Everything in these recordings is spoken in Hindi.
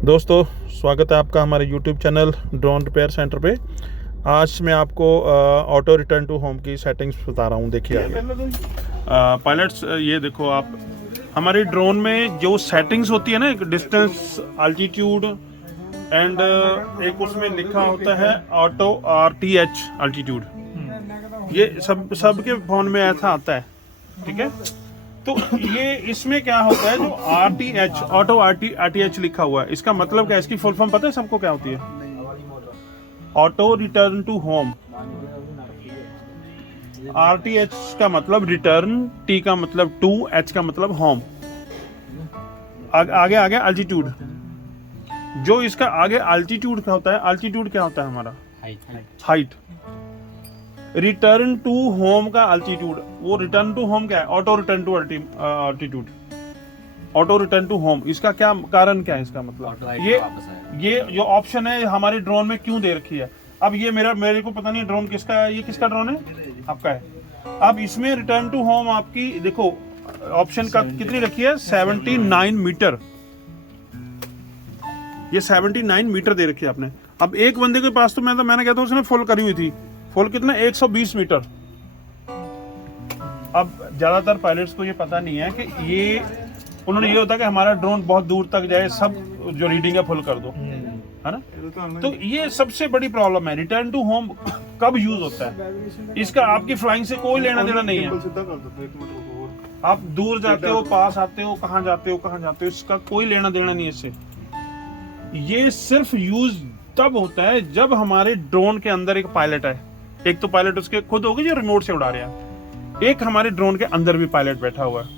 दोस्तों, स्वागत है आपका हमारे YouTube channel drone repair centre पे। आज मैं आपको ऑटो रिटर्न टू होम की सेटिंग्स बता रहा हूँ। देखिए पायलट्स, ये देखो आप, हमारी ड्रोन में जो सेटिंग्स होती है ना, एक डिस्टेंस, अल्टीट्यूड एंड एक उसमें लिखा होता है ऑटो RTH अल्टीट्यूड। ये सब के फोन में ऐसा आता है, ठीक है। तो ये इसमें क्या होता है, जो RTH ऑटो RTH लिखा हुआ है, इसका मतलब क्या है, इसकी फुल फॉर्म पता है सबको क्या होती है? Auto return to home. RTH का मतलब रिटर्न, T का मतलब टू, H का मतलब होम। आगे आगे अल्टीट्यूड, जो इसका आगे अल्टीट्यूड क्या होता है? अल्टीट्यूड क्या होता है हमारा? हाइट। रिटर्न टू होम का अल्टीट्यूड, वो रिटर्न टू होम क्या है? Auto return to altitude, auto return to home. इसका क्या कारण, क्या है इसका मतलब? ये जो ऑप्शन है हमारी ड्रोन में क्यों दे रखी है? अब ये मेरे को पता नहीं ड्रोन किसका है, ये किसका ड्रोन है? आपका है। अब इसमें रिटर्न टू होम आपकी देखो ऑप्शन का कितनी रखी है? 79 मीटर। ये 79 मीटर दे रखी है आपने। अब एक बंदे के पास तो मैंने कहता हूँ उसने फुल करी हुई थी। फुल कितना? 120 मीटर। अब ज्यादातर पायलट्स को ये पता नहीं है कि ये उन्होंने ये होता है कि हमारा ड्रोन बहुत दूर तक जाए, सब जो रीडिंग है फुल कर दो, है ना। तो ये सबसे बड़ी प्रॉब्लम है। रिटर्न टू होम कब यूज होता है? इसका आपकी फ्लाइंग से कोई लेना देना नहीं है। आप दूर जाते हो, पास आते हो, कहाँ जाते हो, इसका कोई लेना देना नहीं है इससे। ये सिर्फ यूज तब होता है जब हमारे ड्रोन के अंदर एक पायलट है। एक तो पायलट उसके खुद होगी जो रिमोट से उड़ा रहा है, एक हमारे ड्रोन के अंदर भी पायलट बैठा हुआ है,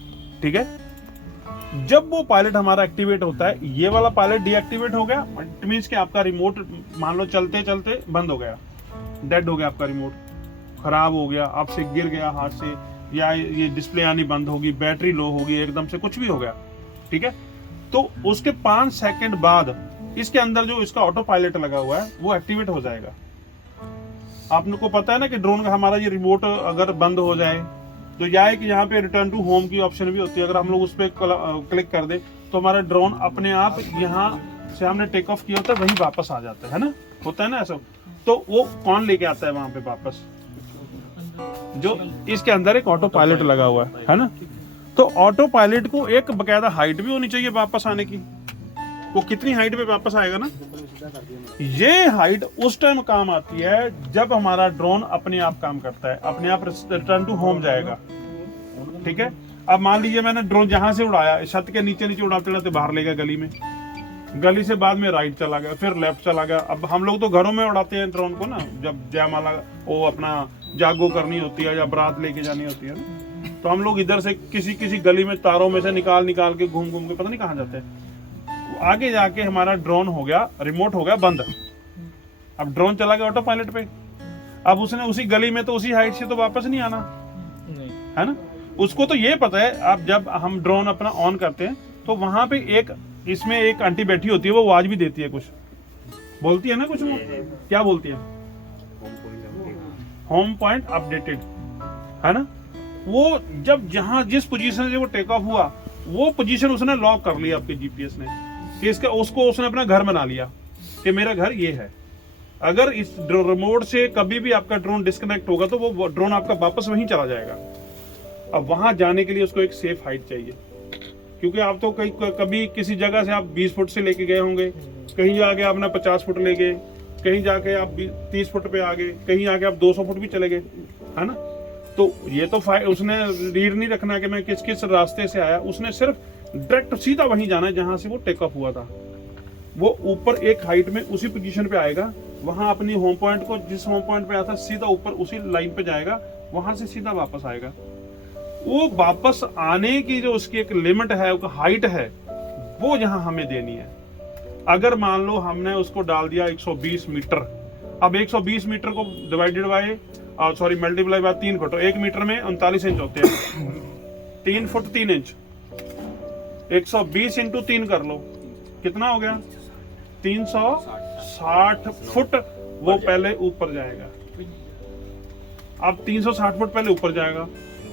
ठीक है। जब वो पायलट हमारा एक्टिवेट होता है, ये वाला पायलट डीएक्टिवेट हो गया, इट मींस कि आपका रिमोट मान लो चलते चलते बंद हो गया, डेड हो गया, आपका रिमोट खराब हो गया, आपसे गिर गया हाथ से, या ये डिस्प्ले आनी बंद होगी, बैटरी लो होगी, एकदम से कुछ भी हो गया, ठीक है। तो उसके 5 सेकंड बाद इसके अंदर जो इसका ऑटो पायलट लगा हुआ है वो एक्टिवेट हो जाएगा। आप लोग को पता है ना कि ड्रोन का हमारा ये रिमोट अगर बंद हो जाए तो यह है कि यहाँ पे रिटर्न टू होम की ऑप्शन भी होती है। अगर हम लोग उस पर क्लिक कर दे तो हमारा ड्रोन अपने आप यहाँ से हमने टेक ऑफ किया होता है वहीं वापस आ जाता है ना, होता है ना ऐसा। तो वो कौन लेके आता है वहां पे वापस? जो इसके अंदर एक ऑटो पायलट लगा हुआ है ना। तो ऑटो पायलट को एक बकायदा हाइट भी होनी चाहिए वापस आने की। वो कितनी हाइट पे वापस आएगा ना, ये हाइट उस टाइम काम आती है जब हमारा ड्रोन अपने आप काम करता है, अपने आप रिटर्न टू होम जाएगा, ठीक है। अब मान लीजिए मैंने ड्रोन जहां से उड़ाया, छत के नीचे नीचे उड़ाते उड़ाते बाहर ले गया गली में, गली से बाद में राइट चला गया, फिर लेफ्ट चला गया। अब हम लोग तो घरों में उड़ाते हैं ड्रोन को ना, जब जयमाला वो अपना जागो करनी होती है या बारात लेके जानी होती है ना, तो हम लोग इधर से किसी गली में तारों में से निकाल के घूम के पता नहीं कहाँ जाते हैं। आगे जाके हमारा ड्रोन हो गया, रिमोट हो गया बंद। अब ड्रोन चला गया ऑटो पायलट पे। अब उसने उसी गली में तो उसी हाइट से तो वापस नहीं आना, है ना। उसको तो ये पता है, अब जब हम ड्रोन अपना ऑन करते हैं तो वहां पे एक इसमें एक आंटी बैठी होती है, वो आवाज भी देती है, कुछ बोलती है ना, कुछ वो क्या बोलती है? होम पॉइंट अपडेटेड, है ना। वो जब जहां जिस पोजीशन से वो टेक ऑफ हुआ, वो पोजीशन उसने लॉक कर लिया आपके जीपीएस ने, कि इसका उसको उसने अपना घर बना लिया कि मेरा घर ये है। अगर इस रिमोट से कभी भी आपका ड्रोन डिस्कनेक्ट होगा तो वो ड्रोन आपका वापस वहीं चला जाएगा। अब वहां जाने के लिए उसको एक सेफ हाइट चाहिए, क्योंकि आप तो कभी किसी जगह से आप 20 फुट से लेके गए होंगे, कहीं जाके आपने 50 फुट ले गए, कहीं जाके आप 30 फुट पे आ गए, कहीं आके आप 200 फुट भी चले गए, है ना। तो ये तो उसने रीड नहीं रखना कि मैं किस किस रास्ते से आया, उसने सिर्फ डायरेक्ट सीधा वहीं जाना है जहां से वो टेक ऑफ हुआ था। वो ऊपर एक हाइट में उसी पोजीशन पे आएगा, वहां अपनी होम पॉइंट को, जिस होम पॉइंट पे आया था सीधा ऊपर उसी लाइन पे जाएगा, वहां से सीधा वापस आएगा। वो वापस आने की जो उसकी एक लिमिट है, हाइट है, वो यहाँ हमें देनी है। अगर मान लो हमने उसको डाल दिया 120 मीटर, अब 120 मीटर को divided by multiply by 3 foot, 1 metre में 39 इंच होते हैं, 3 फुट 3 इंच, 120 इंटू 3 कर लो, कितना हो गया? 360 फुट वो पहले ऊपर जाएगा। अब 360 फुट पहले ऊपर जाएगा,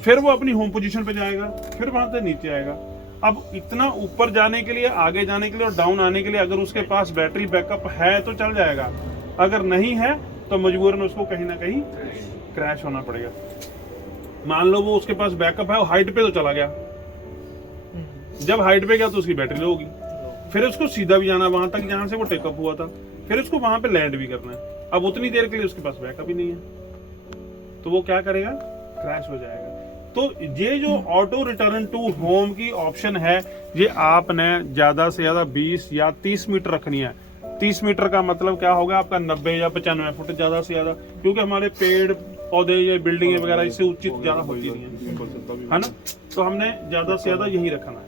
फिर वो अपनी होम पोजीशन पे जाएगा, फिर वहां से नीचे आएगा। अब इतना ऊपर जाने के लिए, आगे जाने के लिए और डाउन आने के लिए अगर उसके पास बैटरी बैकअप है तो चल जाएगा, अगर नहीं है तो मजबूरन उसको कहीं ना कहीं क्रैश होना पड़ेगा। मान लो वो उसके पास बैकअप है, वो हाइट पे तो चला गया, जब हाइट पे गया तो उसकी बैटरी लो होगी, फिर उसको सीधा भी जाना वहां तक जहां से वो टेकअप हुआ था, फिर उसको वहां पे लैंड भी करना है। अब उतनी देर के लिए उसके पास बैकअप ही नहीं है, तो वो क्या करेगा, क्रैश हो जाएगा। तो ये जो ऑटो रिटर्न टू होम की ऑप्शन है, ये आपने ज्यादा से ज्यादा 20 या 30 मीटर रखनी है। 30 मीटर का मतलब क्या होगा आपका, 90 या 95 फुट ज्यादा से ज्यादा, क्योंकि हमारे पेड़ पौधे या बिल्डिंग वगैरह इससे उचित ज्यादा होती नहीं है ना, तो हमने ज्यादा से ज्यादा यही रखना है।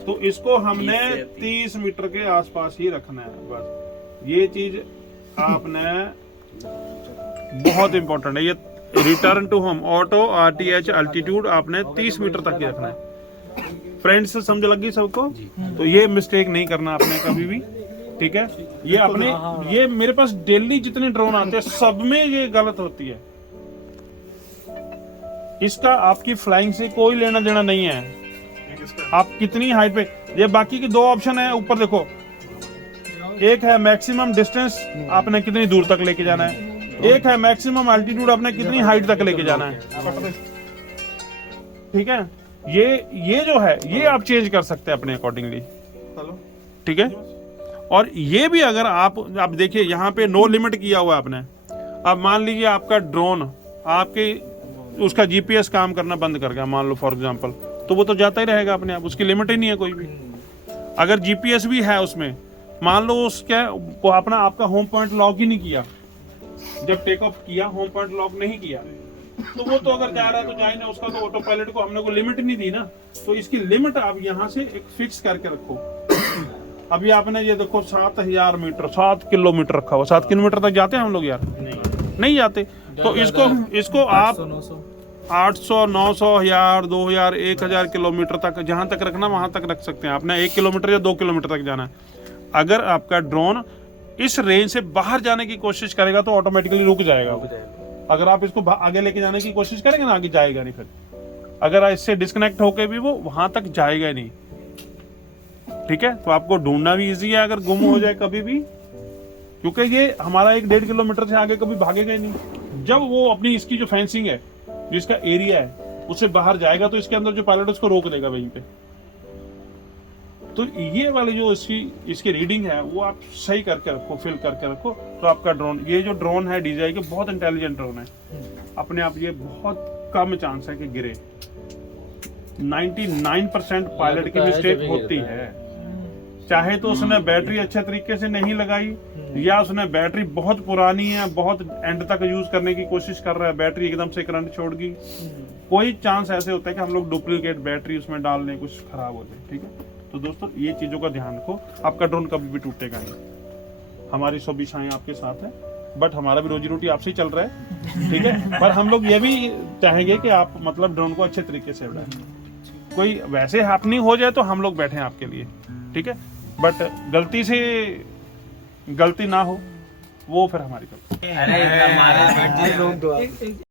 तो इसको हमने 30 मीटर के आसपास ही रखना है बस। ये चीज आपने बहुत इंपॉर्टेंट है, ये return to home auto RTH altitude आपने 30 मीटर तक ही रखना है। फ्रेंड्स समझ लगी सबको? तो ये मिस्टेक नहीं करना आपने कभी भी, ठीक है? ये अपने ये मेरे पास डेली जितने ड्रोन आते हैं सब में ये गलत होती है। इसका आपकी फ्लाइंग से कोई लेना देना नहीं है, आप कितनी हाइट पे। ये बाकी की दो ऑप्शन है, ऊपर देखो, एक है मैक्सिमम डिस्टेंस आपने कितनी दूर तक लेके जाना है, एक है मैक्सिमम अल्टीट्यूड आपने कितनी हाइट तक लेके जाना है, ठीक है? ये जो है ये आप चेंज कर सकते हैं अपने अकॉर्डिंगली, ठीक है? और ये भी अगर आप देखिए यहाँ पे नो लिमिट किया हुआ है आपने। अब मान लीजिए आपका ड्रोन आपके उसका GPS काम करना बंद कर गया, मान लो फॉर एग्जांपल, तो वो तो जाता ही रहेगा अपने आप, उसकी लिमिट ही नहीं है कोई भी। अगर GPS भी है उसमें, मान लो उसका वो अपना आपका होम पॉइंट लॉक ही नहीं किया, जब टेक ऑफ किया होम पॉइंट लॉक नहीं किया, तो वो तो अगर जा रहा है तो जाए ना, उसका तो ऑटो पायलट को हमने को लिमिट नहीं दी ना। तो इसकी लिमिट आप यहाँ से एक फिक्स करके रखो। अभी आपने ये देखो 7000 मीटर 7 किलोमीटर रखा हुआ, 7 किलोमीटर तक जाते हैं हम लोग यार? नहीं जाते। तो इसको आप 800 900 1000 2000 1000 किलोमीटर तक जहां तक रखना वहां तक रख सकते हैं। आपने 1 किलोमीटर या 2 किलोमीटर तक जाना है। अगर आपका ड्रोन इस रेंज से बाहर जाने की कोशिश करेगा तो ऑटोमेटिकली रुक जाएगा। अगर आप इसको आगे लेके जाने की कोशिश करेंगे ना, आगे जाएगा नहीं। फिर अगर इससे डिस्कनेक्ट होके भी वो वहां तक जाएगा नहीं, ठीक है? तो आपको ढूंढना भी इजी है अगर गुम हो जाए कभी भी, क्योंकि ये हमारा 1-1.5 किलोमीटर से आगे कभी भागेगा ही नहीं। जब वो अपनी इसकी जो फेंसिंग है, जो इसका एरिया है, उससे बाहर जाएगा तो इसके अंदर जो पायलट उसको रोक देगा वहीं पे। तो ये वाली जो इसकी रीडिंग है वो आप सही करके रखो, फिल करके रखो, तो आपका ड्रोन, ये जो ड्रोन है DJI के, बहुत इंटेलिजेंट ड्रोन है अपने आप। ये बहुत कम चांस है कि गिरे, 99% पायलट की मिस्टेक होती है। चाहे तो उसने बैटरी अच्छे तरीके से नहीं लगाई, या उसने बैटरी बहुत पुरानी है, बहुत एंड तक यूज करने की कोशिश कर रहा है, बैटरी एकदम से करंट छोड़ गई। कोई चांस ऐसे होता है कि हम लोग डुप्लीकेट बैटरी उसमें डाल लें, कुछ खराब हो जाए, ठीक है? तो दोस्तों ये चीजों का ध्यान रखो, आपका ड्रोन कभी भी टूटेगा नहीं। हमारी सुविधाएं आपके साथ है, बट हमारा भी रोजी रोटी आपसे ही चल रहा है, ठीक है? पर हम लोग ये भी चाहेंगे कि आप मतलब ड्रोन को अच्छे तरीके से उड़ाएं। कोई वैसे हैपनिंग हो जाए तो हम लोग बैठे हैं आपके लिए, ठीक है? बट गलती से गलती ना हो, वो फिर हमारी गलती।